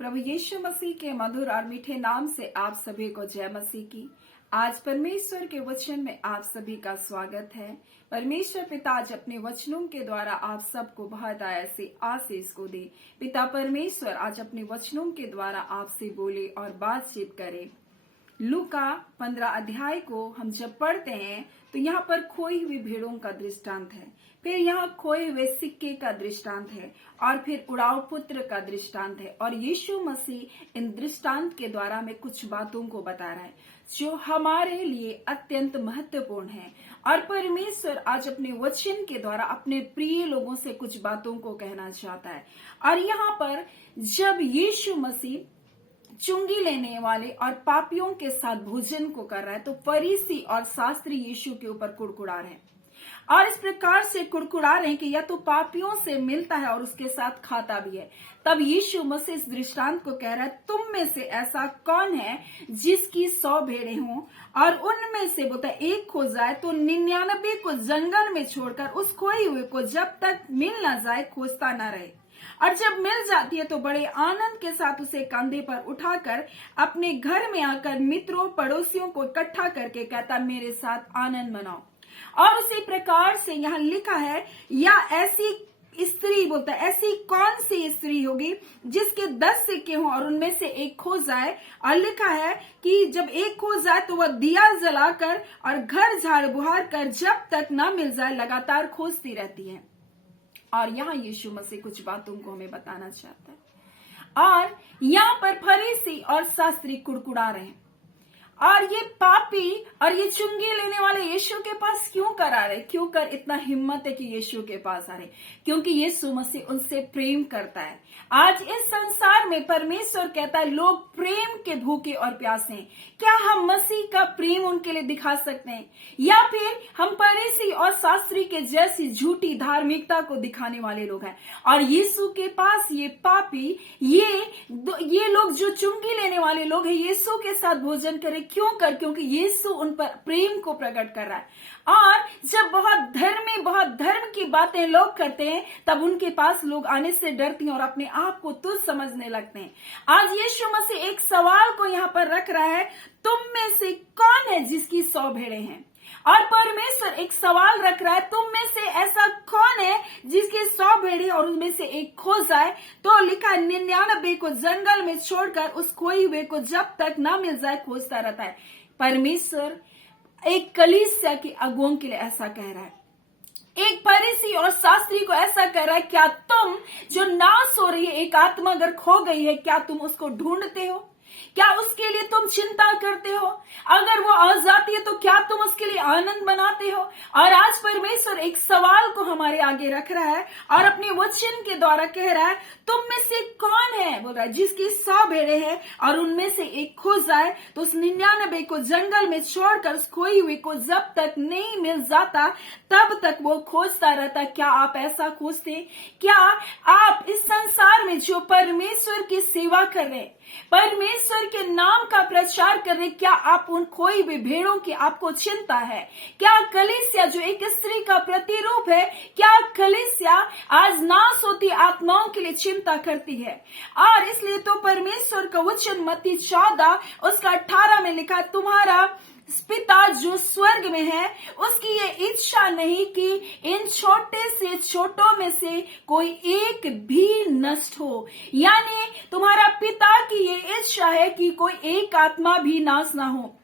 प्रभु यीशु मसीह के मधुर और मीठे नाम से आप सभी को जय मसीह की। आज परमेश्वर के वचन में आप सभी का स्वागत है। परमेश्वर पिता आज अपने वचनों के द्वारा आप सबको बहुत ऐसी आशीष को दे। पिता परमेश्वर आज अपने वचनों के द्वारा आपसे बोले और बातचीत करे। लूका 15 अध्याय को हम जब पढ़ते हैं तो यहाँ पर खोई हुई भेड़ों का दृष्टांत है, फिर यहाँ खोए हुए सिक्के का दृष्टांत है और फिर उड़ाऊ पुत्र का दृष्टांत है। और यीशु मसीह इन दृष्टांत के द्वारा हमें कुछ बातों को बता रहा है जो हमारे लिए अत्यंत महत्वपूर्ण है। और परमेश्वर आज अपने वचन के द्वारा अपने प्रिय लोगों से कुछ बातों को कहना चाहता है। और यहाँ पर जब यीशु मसीह चुंगी लेने वाले और पापियों के साथ भोजन को कर रहा है तो फरीसी और शास्त्री यीशु के ऊपर कुड़कुड़ा रहे हैं और इस प्रकार से कुड़कुड़ा रहे हैं कि या तो पापियों से मिलता है और उसके साथ खाता भी है। तब यीशु मसीह इस दृष्टांत को कह रहा है, तुम में से ऐसा कौन है जिसकी 100 भेड़ें हों और उनमें से बोलता एक खो जाए तो 99 को जंगल में छोड़कर उस खोए हुए को जब तक मिल ना जाए खोजता ना रहे, और जब मिल जाती है तो बड़े आनंद के साथ उसे कंधे पर उठाकर अपने घर में आकर मित्रों पड़ोसियों को इकट्ठा करके कहता मेरे साथ आनंद मनाओ। और उसी प्रकार से यहाँ लिखा है, या ऐसी स्त्री बोलता है ऐसी कौन सी स्त्री होगी जिसके 10 सिक्के हों और उनमें से एक खो जाए। और लिखा है कि जब एक खो जाए तो वह दिया जलाकर और घर झाड़ बुहार कर जब तक न मिल जाए लगातार खोजती रहती है। और यहाँ यीशु मसीह कुछ बातों को हमें बताना चाहता है। और यहाँ पर फरीसी और शास्त्री कुड़कुड़ा रहे हैं और ये पापी और ये चुंगी लेने वाले यीशु के पास क्यों कर आ रहे, क्यों कर इतना हिम्मत है कि यीशु के पास आ रहे? क्योंकि यीशु मसीह उनसे प्रेम करता है। आज इस संसार में परमेश्वर कहता है लोग प्रेम के भूखे और प्यासे हैं। क्या हम मसीह का प्रेम उनके लिए दिखा सकते हैं, या फिर हम फरीसी और शास्त्री के जैसी झूठी धार्मिकता को दिखाने वाले लोग हैं? और यीशु के पास ये पापी ये लोग जो चुंगी लेने वाले लोग हैं यीशु के साथ भोजन करें, क्यों कर? क्योंकि यीशु उन पर प्रेम को प्रकट कर रहा है। और जब बहुत धर्म की बातें लोग करते हैं तब उनके पास लोग आने से डरते हैं और अपने आप को तुच्छ समझने लगते हैं। आज यीशु मसीह एक सवाल को यहाँ पर रख रहा है, तुम में से कौन है जिसकी 100 भेड़ें हैं? और परमेश्वर एक सवाल रख रहा है, तुम में से ऐसा कौन है जिसके 100 भेड़ें और उनमें से एक खो जाए? तो लिखा 99 को जंगल में छोड़कर उस खोए हुए को जब तक ना मिल जाए खोजता रहता है। परमेश्वर एक कलीसिया के अगुओं के लिए ऐसा कह रहा है, एक फरीसी और शास्त्री को ऐसा कह रहा है, क्या तुम जो नाश हो रही है एक आत्मा अगर खो गई है, क्या तुम उसको ढूंढते हो? क्या उसके लिए तुम चिंता करते हो? अगर वो आ जाती है तो क्या तुम उसके लिए आनंद मनाते हो? और आज परमेश्वर एक सवाल को हमारे आगे रख रहा है और अपने वचन के द्वारा कह रहा है, तुम में से कौन है बोल रहा है जिसकी 100 भेड़ें हैं और उनमें से एक खो जाए तो उस 99 को जंगल में छोड़कर उस खोई हुई को जब तक नहीं मिल जाता तब तक वो खोजता रहता। क्या आप ऐसा खोजते? क्या आप इस संसार में जो परमेश्वर की सेवा कर रहे, परमेश्वर के नाम का प्रचार कर रहे, क्या आप उन खोई हुई भेड़ों की आपको चिंता है? क्या कलीसिया जो एक स्त्री का प्रतिरूप है, क्या कलीसिया आज नाश होती आत्माओं के लिए चिंता करती है? और इसलिए तो परमेश्वर का वचन मत्ती 14 उसका 18 में लिखा, तुम्हारा पिता जो स्वर्ग में है उसकी ये इच्छा नहीं कि इन छोटे से छोटों में से कोई एक भी नष्ट हो। यानी तुम्हारा पिता की ये इच्छा है कि कोई एक आत्मा भी नाश ना हो।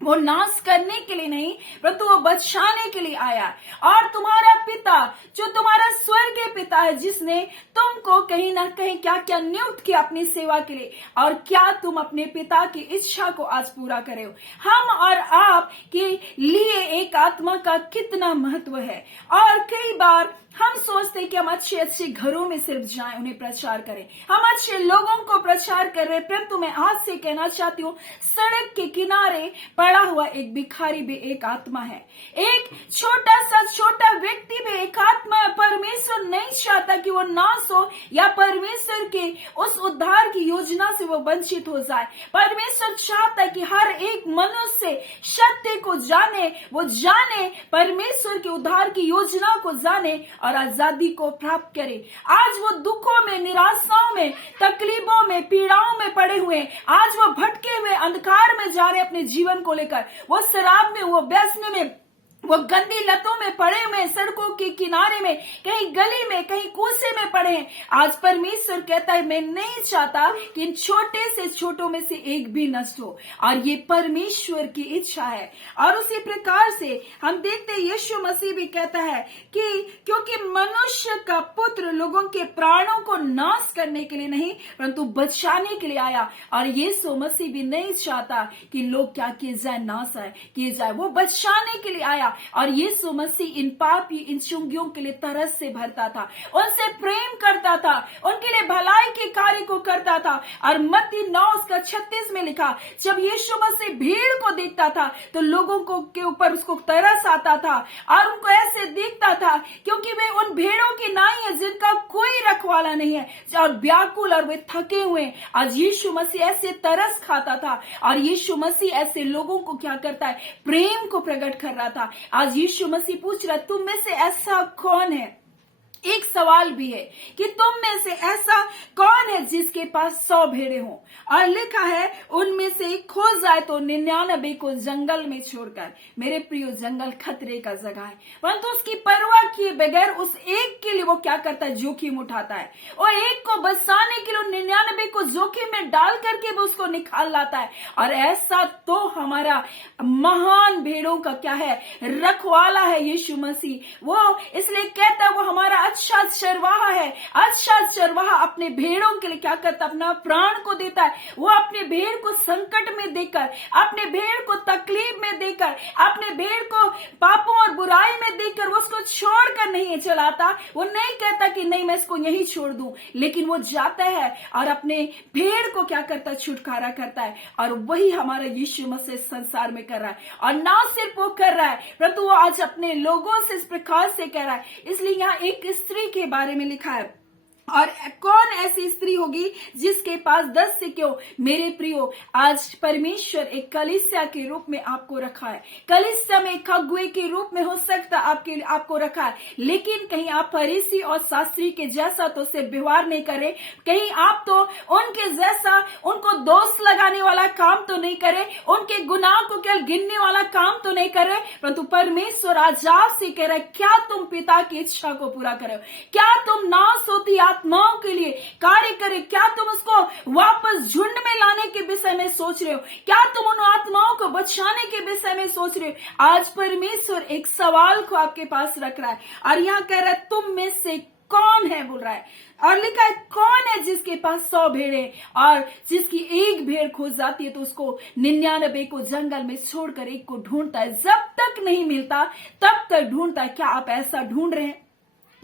वो नाश करने के लिए नहीं परंतु वो बचाने के लिए आया। और तुम्हारा पिता जो तुम्हारा स्वर्गीय पिता है जिसने तुमको कहीं ना कहीं क्या क्या नियुक्त किया अपनी सेवा के लिए, और क्या तुम अपने पिता की इच्छा को आज पूरा करे हो? हम और आप के लिए एक आत्मा का कितना महत्व है। और कई बार हम सोचते हैं कि हम अच्छे अच्छे घरों में सिर्फ जाएं, उन्हें प्रचार करें, हम अच्छे लोगों को प्रचार कर रहे हैं। परंतु मैं आज से कहना चाहती हूँ, सड़क के किनारे पड़ा हुआ एक भिखारी भी एक आत्मा है, एक छोटा व्यक्ति भी एक आत्मा है। परमेश्वर नहीं चाहता कि वो नाश हो या परमेश्वर के उस उद्धार की योजना से वो वंचित हो जाए। परमेश्वर चाहता है कि हर एक मनुष्य सत्य को जाने, वो जाने परमेश्वर के उद्धार की योजना को जाने और आजादी को प्राप्त करे। आज वो दुखों में, निराशाओं में, तकलीफों में में, पीड़ाओं में पड़े हुए हैं, आज वो भटके हुए अंधकार में जा रहे अपने जीवन को लेकर, वो शराब में, वो व्यसन में, वो गंदी लतों में पड़े हुए हैं, सड़कों के किनारे में, कहीं गली में, कहीं कूसे में पड़े हैं। आज परमेश्वर कहता है मैं नहीं चाहता कि इन छोटे से छोटों में से एक भी नष्ट हो, और ये परमेश्वर की इच्छा है। और उसी प्रकार से हम देखते हैं यीशु मसीह भी कहता है कि क्योंकि मनुष्य का पुत्र लोगों के प्राणों को नाश करने के लिए नहीं परंतु बचाने के लिए आया। और यीशु मसीह भी नहीं चाहता कि लोग क्या किए जाए, नाश किए जाए, वो बचाने के लिए आया। और यीशु मसीह इन पापी, इन चुंगियों के लिए तरस से भरता था, उनसे प्रेम करता था, उनके लिए भलाई के कार्य को करता था। और मत्ती 9:36 में लिखा, जब यीशु मसीह भीड़ को देखता था तो लोगों को के ऊपर उसको तरस आता था और उनको ऐसे दिखता था क्योंकि वे उन भेड़ों की नाई है जिनका कोई रखवाला नहीं है, और व्याकुल और वे थके हुए। आज यीशु मसीह ऐसे तरस खाता था, और यीशु मसीह ऐसे लोगों को क्या करता है, प्रेम को प्रकट कर रहा था। आज यीशु मसीह पूछ रहा, तुम में से ऐसा कौन है? एक सवाल भी है कि तुम में से ऐसा कौन है जिसके पास 100 भेड़े हों, और लिखा है उनमें से एक खो जाए तो 99 को जंगल में छोड़कर। मेरे प्रियो, जंगल खतरे का जगह है, परंतु उसकी परवाह किए बगैर उस एक के लिए वो क्या करता है, जोखिम उठाता है, और एक को बचाने के लिए 99 को जोखिम में डाल करके वो उसको निकाल लाता है। और ऐसा तो हमारा महान भेड़ों का क्या है, रखवाला है यीशु मसीह। वो इसलिए कहता है वो हमारा अच्छा चरवाहा है। अच्छा चरवाहा अपने भेड़ों के लिए क्या करता है, अपना प्राण को देता है। वो अपने भेड़ को संकट में देकर, अपने भेड़ को तकलीफ में देकर, अपने भेड़ को पापों और बुराई में देकर वो उसको छोड़कर नहीं चलाता। वो नहीं कहता कि नहीं मैं इसको यहीं छोड़ दूं, लेकिन वो जाता है और अपने भेड़ को क्या करता है, छुटकारा करता है। और वही हमारा यीशु मसीह संसार में कर रहा है। और ना सिर्फ वो कर रहा है परंतु वो आज अपने लोगों से इस प्रकार से कह रहा है। इसलिए यहाँ एक स्त्री के बारे में लिखा है, और कौन ऐसी स्त्री होगी जिसके पास 10 सिक्के हो। मेरे प्रियो, आज परमेश्वर एक कलीसिया के रूप में आपको रखा है। कलीसिया में एक अगुवे के रूप में हो सकता आपको रखा है, लेकिन कहीं आप फरीसी और शास्त्री के जैसा तो से व्यवहार नहीं करे, कहीं आप तो उनके जैसा उनको दोष लगाने वाला काम तो नहीं करे, उनके गुनाह को क्या गिनने वाला काम तो नहीं करे, परंतु परमेश्वर आज आपसे कह रहा है, क्या तुम पिता की इच्छा को पूरा करो? क्या तुम नाश होती आत्माओं के लिए कार्य करे? क्या तुम उसको वापस झुंड में लाने के विषय में सोच रहे हो? क्या तुम उन आत्माओं को बचाने के विषय में सोच रहे हो? आज परमेश्वर एक सवाल को आपके पास रख रहा है, और यहाँ कह रहा है तुम में से कौन है, बोल रहा है। और लिखा है कौन है जिसके पास 100 भेड़े और जिसकी एक भेड़ खो जाती है तो उसको 99 को जंगल में छोड़कर एक को ढूंढता है, जब तक नहीं मिलता तब तक ढूंढता है। क्या आप ऐसा ढूंढ रहे हैं?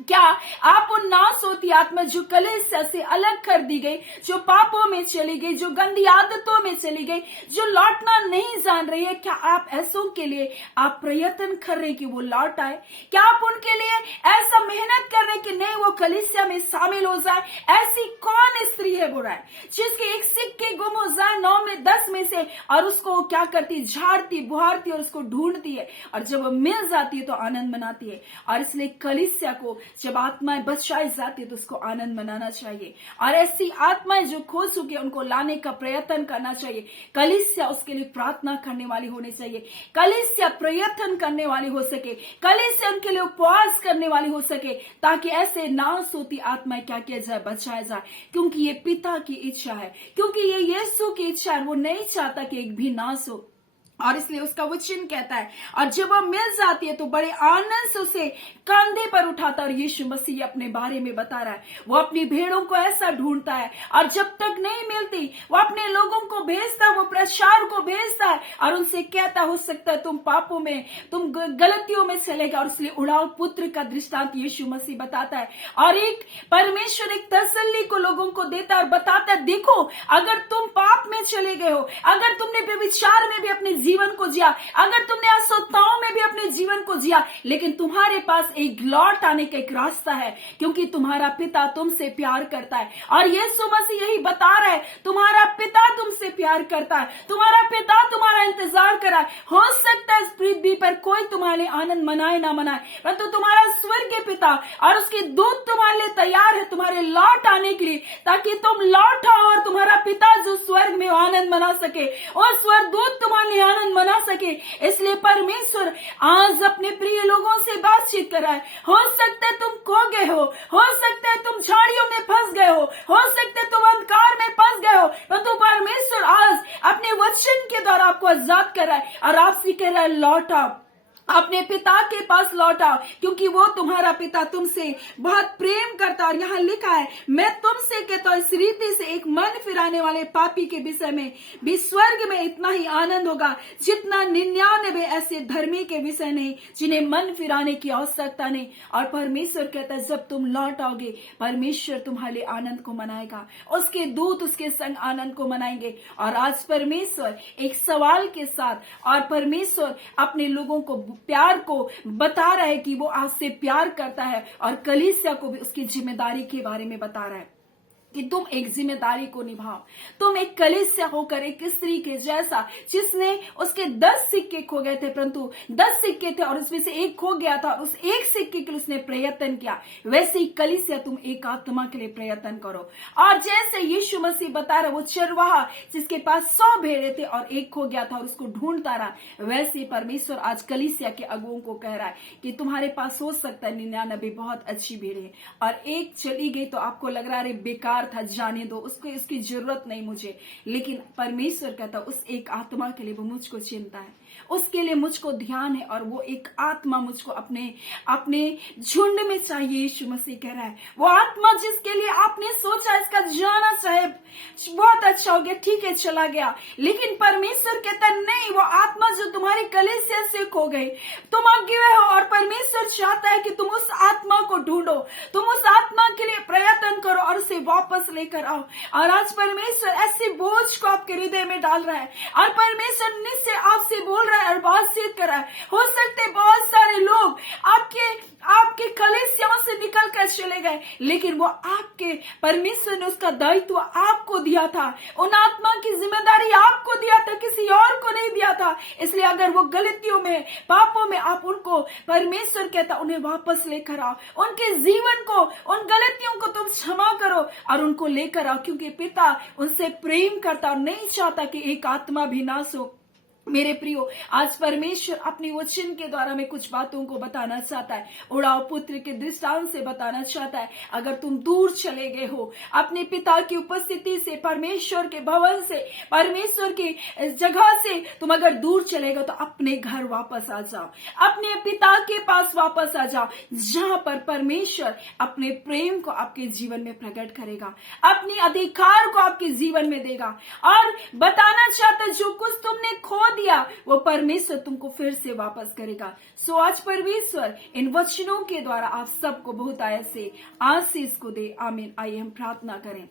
क्या आप उन नाश होती आत्मा जो कलीसिया से अलग कर दी गई, जो पापों में चली गई, जो गंदी आदतों में चली गई, जो लौटना नहीं जान रही है, क्या आप ऐसों के लिए आप प्रयत्न कर रहे कि वो लौट आए? क्या आप उनके लिए ऐसा मेहनत कर रहे कि नहीं वो कलीसिया में शामिल हो जाए? ऐसी कौन स्त्री है, बोल रहा है, जिसके एक सिक्के गुम हो जाए 9 में 10 में से, और उसको क्या करती, झाड़ती बुहारती और उसको ढूंढती है, और जब वो मिल जाती है तो आनंद मनाती है। और इसलिए कलीसिया को जब आत्माएं बचाई जाती है तो उसको आनंद मनाना चाहिए, और ऐसी आत्माएं जो खो चुकी है उनको लाने का प्रयत्न करना चाहिए। कलीसिया उसके लिए प्रार्थना करने वाली होनी चाहिए, कलीसिया प्रयत्न करने वाली हो सके, कलीसिया उनके लिए उपवास करने वाली हो सके, ताकि ऐसे नाश होती आत्माएं क्या किया जाए, बचाया जाए। क्योंकि ये पिता की इच्छा है, क्योंकि ये यीशु की इच्छा है। वो नहीं चाहता कि एक भी नाश हो, और इसलिए उसका वचन कहता है, और जब वो मिल जाती है तो बड़े आनंद से उसे कंधे पर उठाता है। और यीशु मसीह अपने बारे में बता रहा है, वो अपनी भेड़ों को ऐसा ढूंढता है, और जब तक नहीं मिलती वो अपने लोगों को भेजता है, वो प्रचार को भेजता है, और उनसे कहता हो सकता है तुम पापों में, तुम गलतियों में चलेगा। और इसलिए उड़ाऊ पुत्र का दृष्टांत यीशु मसीह बताता है, और एक परमेश्वर एक तसल्ली को लोगों को देता है और बताता है, देखो अगर तुम पाप में चले गए हो, अगर तुमने व्यभिचार में भी अपने जीवन को जिया, अगर तुमने असुरताओं में भी अपने जीवन को जिया, लेकिन तुम्हारे पास एक लौट आने का एक रास्ता है, क्योंकि तुम्हारा पिता तुमसे प्यार करता है। और यीशु मसीह यही बता रहा है, तुम्हारा पिता तुमसे प्यार करता है, तुम्हारा पिता तुम्हारा इंतजार कर रहा है। हो सकता है इस पृथ्वी पर कोई तुम्हारे आनंद मनाए ना मनाए, परंतु तुम्हारा स्वर्गीय पिता और उसके दूत तुम्हारे लिए तैयार है तुम्हारे लौट आने के लिए, ताकि तुम लौट आओ और तुम्हारा स्वर्ग में आनंद मना सके और स्वर्गदूत तुम्हारे लिए आनंद मना सके। इसलिए परमेश्वर आज अपने प्रिय लोगों से बातचीत कराए। हो सकता है तुम खो गए हो सकता है तुम झाड़ियों में फंस गए हो सकता है तुम अंधकार में फंस गए हो, परंतु परमेश्वर आज अपने वचन के द्वारा आपको आजाद कर रहा है और आपसे कह रहा है लौट आओ, अपने पिता के पास लौट आओ, क्योंकि वो तुम्हारा पिता तुमसे बहुत प्रेम करता। और यहाँ लिखा है, मैं तुमसे कहता हूं, इस रीति से एक मन फिराने वाले पापी के विषय में भी स्वर्ग में इतना ही आनंद होगा जितना 99 ऐसे धर्मी के विषय नहीं जिन्हें मन फिराने की आवश्यकता नहीं। और परमेश्वर कहता है जब तुम लौट आओगे परमेश्वर तुम्हारे लिए आनंद को मनाएगा, उसके दूत उसके संग आनंद को मनाएंगे। और आज परमेश्वर एक सवाल के साथ और परमेश्वर अपने लोगों को प्यार को बता रहा है कि वो आपसे प्यार करता है और कलीसिया को भी उसकी जिम्मेदारी के बारे में बता रहा है कि तुम एक जिम्मेदारी को निभाओ। तुम एक कलीसिया होकर एक स्त्री के जैसा जिसने उसके 10 सिक्के खो गए थे, परंतु 10 सिक्के थे और उसमें से एक खो गया था, उस एक सिक्के के लिए उसने प्रयत्न किया, वैसे ही कलीसिया तुम एक आत्मा के लिए प्रयत्न करो। और जैसे यीशु मसीह बता रहे वो चरवाहा जिसके पास 100 भेड़े थे और एक खो गया था और उसको ढूंढता रहा, वैसे ही परमेश्वर आज कलीसिया के अगुओं को कह रहा है कि तुम्हारे पास हो सकता है 99 बहुत अच्छी भेड़े और एक चली गई तो आपको लग रहा है बेकार था, जाने दो उसको, इसकी जरूरत नहीं मुझे। लेकिन परमेश्वर कहता उस एक आत्मा के लिए वो मुझको चिंता है, उसके लिए मुझको ध्यान है और वो एक आत्मा मुझको अपने झुंड में चाहिए। यीशु मसीह कह रहा है वो आत्मा जिसके लिए आपने सोचा इसका जाना चाहे बहुत अच्छा हो गया, ठीक है चला गया, लेकिन परमेश्वर कहता नहीं, वो आत्मा जो तुम्हारी कलीसिया से खो गई, तुम अज्ञे हो और परमेश्वर चाहता है कि तुम उस आत्मा को ढूंढो, तुम उस आत्मा के लिए प्रयत्न करो और उसे वापस लेकर आओ। और आज परमेश्वर ऐसे बोझ को आपके हृदय में डाल रहा है और परमेश्वर निश्चय आपसे बोल रहा है और बातचीत कर रहा है। हो सकते बहुत सारे लोग आपके कलीसियाओं से निकल कर चले गए, लेकिन वो आपके परमेश्वर ने उसका दायित्व आपको दिया था, उन आत्मा की जिम्मेदारी आपको दिया था, किसी और को नहीं दिया था। इसलिए अगर वो गलतियों में पापों में आप उनको परमेश्वर कहता उन्हें वापस लेकर आओ, उनके जीवन को उन गलतियों को तुम क्षमा करो और उनको लेकर आओ, क्योंकि पिता उनसे प्रेम करता और नहीं चाहता कि एक आत्मा भी नाश हो। मेरे प्रियो आज परमेश्वर अपने वचन के द्वारा में कुछ बातों को बताना चाहता है, उड़ाव पुत्र के दृष्टांत से बताना चाहता है। अगर तुम दूर चले गए हो अपने पिता की उपस्थिति से, परमेश्वर के भवन से, परमेश्वर की जगह से, तुम अगर दूर चले गए तो अपने घर वापस आ जाओ, अपने पिता के पास वापस आ जाओ, जहां पर परमेश्वर अपने प्रेम को आपके जीवन में प्रकट करेगा, अपने अधिकार को आपके जीवन में देगा और बताना चाहता है जो कुछ तुमने खो दिया वो परमेश्वर तुमको फिर से वापस करेगा। सो आज परमेश्वर इन वचनों के द्वारा आप सबको बहुत ऐसे आशीष को दे। आमीन। आइए हम प्रार्थना करें।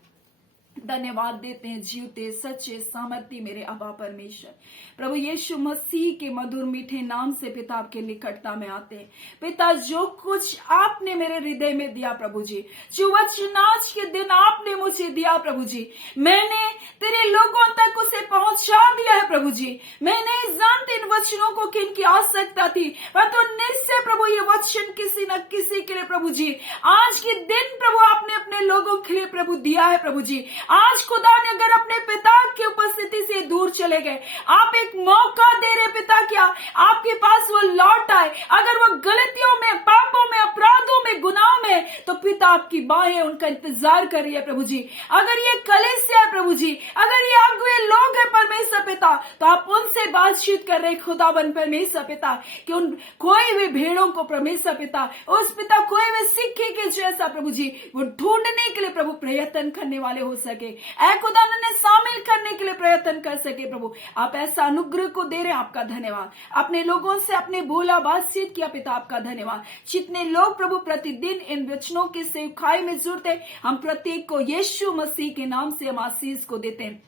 धन्यवाद देते हैं जीवते सच्चे सामर्थ्य मेरे अबा परमेश्वर, प्रभु यीशु मसीह के मधुर मीठे नाम से पिता आपके निकटता में आते हैं। पिता जो कुछ आपने मेरे हृदय में दिया प्रभु जी, जो वचन आज के दिन आपने मुझे दिया प्रभु जी, मैंने तेरे लोगों तक उसे पहुंचा दिया है प्रभु जी। मैं नहीं जानती इन वचनों को किन की आवश्यकता थी, परंतु निश्चय प्रभु ये वचन किसी न किसी के लिए प्रभु जी आज के दिन प्रभु आपने अपने लोगों के लिए प्रभु दिया है प्रभु जी। आज खुदा ने अगर अपने पिता की उपस्थिति से दूर चले गए, आप एक मौका दे रहे पिता क्या आपके पास वो लौट आए। अगर वो गलतियों में, पापों में, अपराधों में, गुनाह में, तो पिता आपकी बाहें उनका इंतजार कर रही है प्रभु जी। अगर ये कलीसिया है प्रभु जी, अगर ये अगुए लोग हैं परमेश्वर पिता, तो आप उनसे बातचीत कर रहे खुदाबंद परमेश्वर पिता कि उन कोई भी भेड़ों को परमेश्वर पिता, उस पिता कोई भी सिक्के के जैसा प्रभु जी वो ढूंढने के लिए प्रभु प्रयत्न करने वाले हो सके, ऐ खुदा ने शामिल करने के लिए प्रयत्न कर सके प्रभु। आप ऐसा अनुग्रह को दे रहे हैं, आपका धन्यवाद। अपने लोगों से अपने बोला बातचीत किया पिता, आपका धन्यवाद। जितने लोग प्रभु प्रतिदिन इन वचनों की सेवकाई में जुड़ते, हम प्रत्येक को यीशु मसीह के नाम से हम आशीष को देते हैं।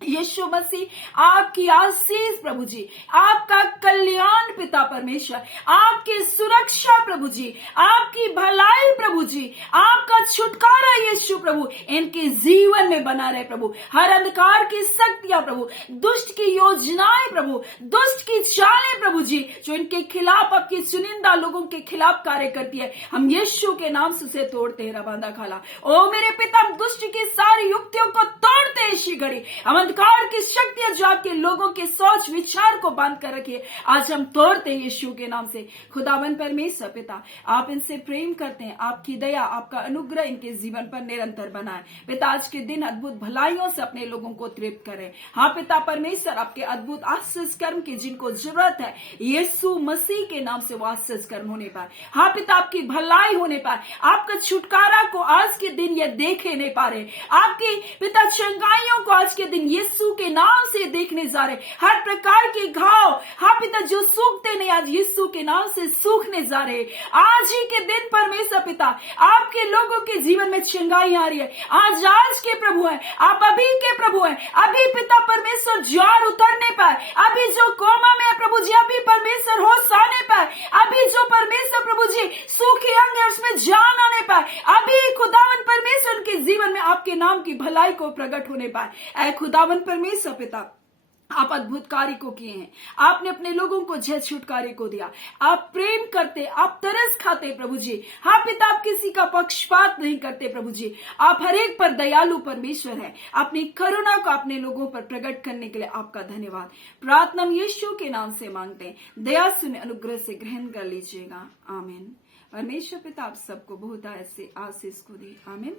यीशु मसीह आपकी आशीष प्रभु जी, आपका कल्याण पिता परमेश्वर, आपकी सुरक्षा प्रभु जी, आपकी भलाई प्रभु जी, आपका छुटकारा यीशु प्रभु इनके जीवन में बना रहे प्रभु। हर अंधकार की शक्तियां प्रभु, दुष्ट की योजनाएं प्रभु, दुष्ट की चालें प्रभु जी जो इनके खिलाफ, आपके चुनिंदा लोगों के खिलाफ कार्य करती है, हम यीशु के नाम से उसे तोड़ते हैं। रबांदा खाला ओ मेरे पिता, दुष्ट की सारी युक्तियों को तोड़ते हैं ऐसी घड़ी, हम अंधकार की शक्तियां जो आपके लोगों के सोच विचार को बांध कर रखिए, आज हम तोड़ते हैं यीशु के नाम से। खुदावन परमेश्वर पिता, आप इनसे प्रेम करते हैं, आपकी दया, आपका अनुग्रह इनके जीवन पर निरंतर बनाए। पिता, आज के दिन अद्भुत भलाइयों से अपने लोगों को तृप्त करें। हाँ पिता परमेश्वर, आपके अद्भुत आशीष कर्म की जिनको जरूरत है, यीशु मसीह के नाम से वो आशीष कर्म होने पाए। हाँ पिता, आपकी भलाई होने पाए, आपका छुटकारा को आज के दिन ये देखे नहीं पा रहे, आपकी पिता चंगाइयों को आज के दिन यीशु के नाम से देखने जा रहे। हर प्रकार के घाव, हाँ पिता, जो सूखते नहीं, आज यीशु के नाम से सूखने जा रहे। आज ही के दिन परमेश्वर पिता, आपके लोगों के जीवन में चंगाई आ रही है। आज के प्रभु है, आप अभी के प्रभु है। अभी पिता परमेश्वर ज्वार उतरने पाए, अभी जो कोमा में है प्रभु जी, अभी परमेश्वर होश आने पाए, अभी जो परमेश्वर प्रभु जी सूखे अंग है उसमें जान आने पाए, अभी खुदावन परमेश्वर उनके जीवन में आपके नाम की भलाई को प्रकट होने पाए। ऐ खुदावन परमेश्वर पिता, आप अद्भुत कार्य को किए हैं, आपने अपने लोगों को जय छुटकारे को दिया। आप प्रेम करते, आप तरस खाते प्रभु जी। हाँ पिता, आप किसी का पक्षपात नहीं करते प्रभु जी, आप हर एक पर दयालु परमेश्वर है। अपनी करुणा को अपने लोगों पर प्रकट करने के लिए आपका धन्यवाद। प्रार्थना हम यीशु के नाम से मांगते हैं, दया सुने, अनुग्रह से ग्रहण कर लीजिएगा। आमीन। परमेश्वर पिता आप सबको बहुत ऐसे आशीष को दे। आमीन।